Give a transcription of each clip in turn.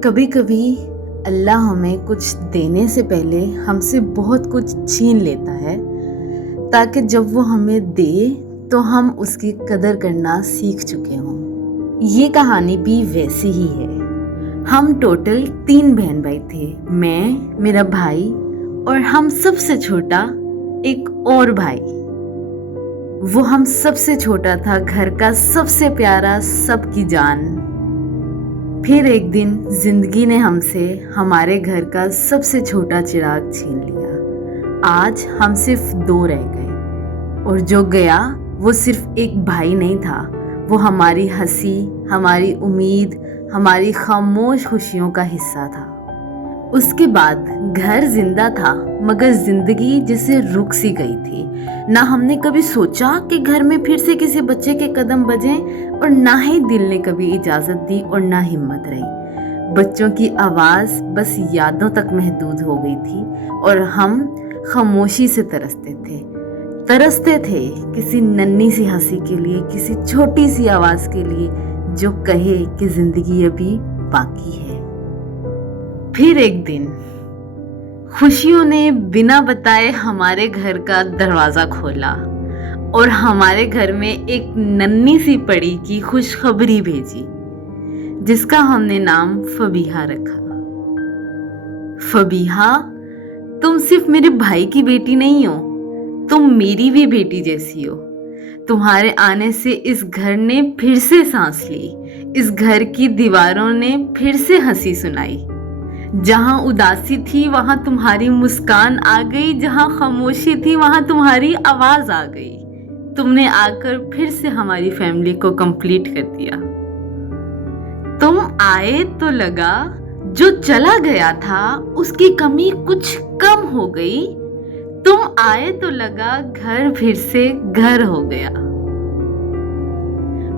कभी कभी अल्लाह हमें कुछ देने से पहले हमसे बहुत कुछ छीन लेता है, ताकि जब वो हमें दे तो हम उसकी कदर करना सीख चुके हों। ये कहानी भी वैसी ही है। हम टोटल 3 बहन भाई थे, मैं, मेरा भाई और हम सबसे छोटा एक और भाई। वो हम सबसे छोटा था, घर का सबसे प्यारा, सबकी जान। फिर एक दिन जिंदगी ने हमसे हमारे घर का सबसे छोटा चिराग छीन लिया। आज हम सिर्फ 2 रह गए, और जो गया वो सिर्फ एक भाई नहीं था, वो हमारी हंसी, हमारी उम्मीद, हमारी खामोश खुशियों का हिस्सा था। उसके बाद घर जिंदा था, मगर जिंदगी जैसे रुक सी गई थी। ना हमने कभी सोचा कि घर में फिर से किसी बच्चे के कदम बजें, और ना ही दिल ने कभी इजाज़त दी और ना हिम्मत रही। बच्चों की आवाज़ बस यादों तक महदूद हो गई थी, और हम खामोशी से तरसते थे किसी नन्ही सी हंसी के लिए, किसी छोटी सी आवाज़ के लिए जो कहे कि ज़िंदगी अभी बाकी है। फिर एक दिन खुशियों ने बिना बताए हमारे घर का दरवाज़ा खोला और हमारे घर में एक नन्ही सी परी की खुशखबरी भेजी, जिसका हमने नाम फबीहा रखा। फबीहा, तुम सिर्फ मेरे भाई की बेटी नहीं हो, तुम मेरी भी बेटी जैसी हो। तुम्हारे आने से इस घर ने फिर से सांस ली, इस घर की दीवारों ने फिर से हंसी सुनाई। जहां उदासी थी वहां तुम्हारी मुस्कान आ गई, जहां खामोशी थी वहां तुम्हारी आवाज आ गई। तुमने आकर फिर से हमारी फैमिली को कंप्लीट कर दिया। तुम आए तो लगा जो चला गया था उसकी कमी कुछ कम हो गई। तुम आए तो लगा घर फिर से घर हो गया।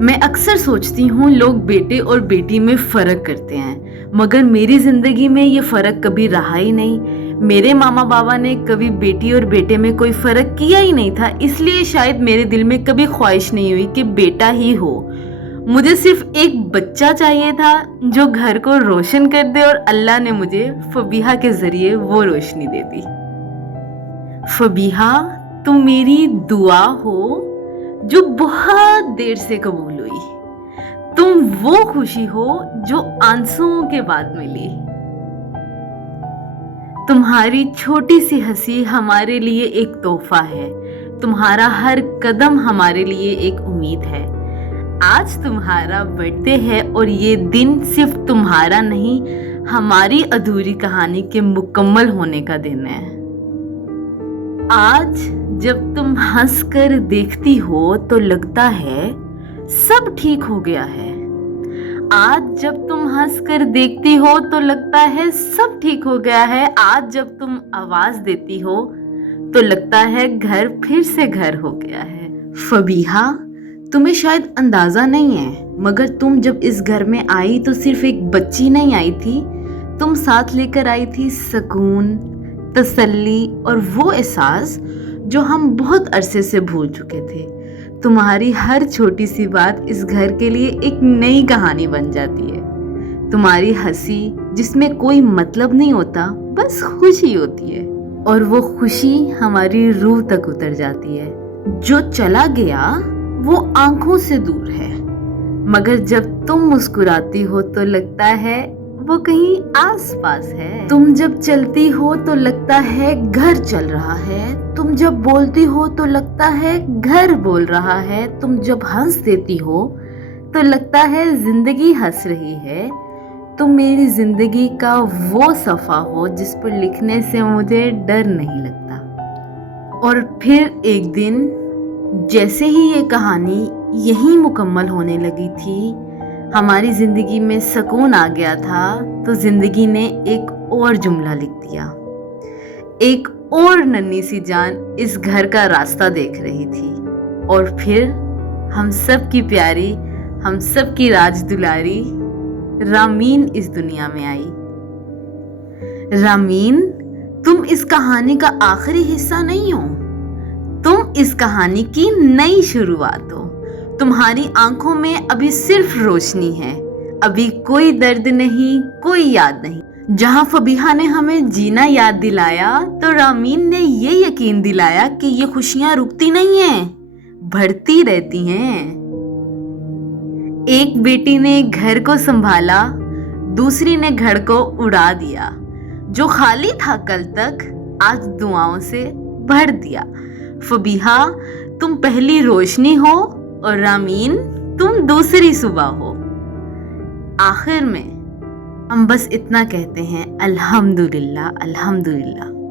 मैं अक्सर सोचती हूँ लोग बेटे और बेटी में फर्क करते हैं, मगर मेरी जिंदगी में ये फर्क कभी रहा ही नहीं। मेरे मामा बाबा ने कभी बेटी और बेटे में कोई फर्क किया ही नहीं था, इसलिए शायद मेरे दिल में कभी ख्वाहिश नहीं हुई कि बेटा ही हो। मुझे सिर्फ एक बच्चा चाहिए था जो घर को रोशन कर दे, और अल्लाह ने मुझे फबीहा के जरिए वो रोशनी दे दी। फबीहा, तुम मेरी दुआ हो जो बहुत देर से कबूल हुई। तुम वो खुशी हो जो आंसुओं के बाद मिली। तुम्हारी छोटी सी हंसी हमारे लिए एक तोहफा है, तुम्हारा हर कदम हमारे लिए एक उम्मीद है। आज तुम्हारा बर्थडे है, और ये दिन सिर्फ तुम्हारा नहीं, हमारी अधूरी कहानी के मुकम्मल होने का दिन है। आज जब तुम हंसकर देखती हो तो लगता है सब ठीक हो गया है। आज जब तुम हंसकर देखती हो तो लगता है सब ठीक हो गया है। आज जब तुम आवाज देती हो तो लगता है घर फिर से घर हो गया है। फबीहा, तुम्हें शायद अंदाजा नहीं है, मगर तुम जब इस घर में आई तो सिर्फ एक बच्ची नहीं आई थी, तुम साथ लेकर आई थी सुकून, तसल्ली और वो एहसास जो हम बहुत अरसे से भूल चुके थे। तुम्हारी हर छोटी सी बात इस घर के लिए एक नई कहानी बन जाती है। तुम्हारी हंसी जिसमें कोई मतलब नहीं होता, बस खुशी होती है, और वो खुशी हमारी रूह तक उतर जाती है। जो चला गया वो आंखों से दूर है, मगर जब तुम मुस्कुराती हो तो लगता है वो कहीं आस पास है। तुम जब चलती हो तो लगता है घर चल रहा है। तुम जब बोलती हो तो लगता है घर बोल रहा है। तुम जब हंस देती हो तो लगता है जिंदगी हंस रही है। तुम मेरी जिंदगी का वो सफ़ा हो जिस पर लिखने से मुझे डर नहीं लगता। और फिर एक दिन जैसे ही ये कहानी यहीं मुकम्मल होने लगी थी, हमारी ज़िंदगी में सुकून आ गया था, तो ज़िंदगी ने एक और जुमला लिख दिया। एक और नन्ही सी जान इस घर का रास्ता देख रही थी, और फिर हम सब की प्यारी, हम सब की राज दुलारी रामीन इस दुनिया में आई। रामीन, तुम इस कहानी का आखिरी हिस्सा नहीं हो, तुम इस कहानी की नई शुरुआत हो। तुम्हारी आंखों में अभी सिर्फ रोशनी है, अभी कोई दर्द नहीं, कोई याद नहीं। जहां फबीहा ने हमें जीना याद दिलाया, तो रामीन ने ये यकीन दिलाया कि ये खुशियां रुकती नहीं हैं, बढ़ती रहती हैं। एक बेटी ने घर को संभाला, दूसरी ने घर को उड़ा दिया। जो खाली था कल तक, आज दुआओं से भर दिया। फबीहा, तुम पहली रोशनी हो, और रामीन, तुम दूसरी सुबह हो। आखिर में हम बस इतना कहते हैं, अल्हम्दुलिल्लाह, अल्हम्दुलिल्लाह।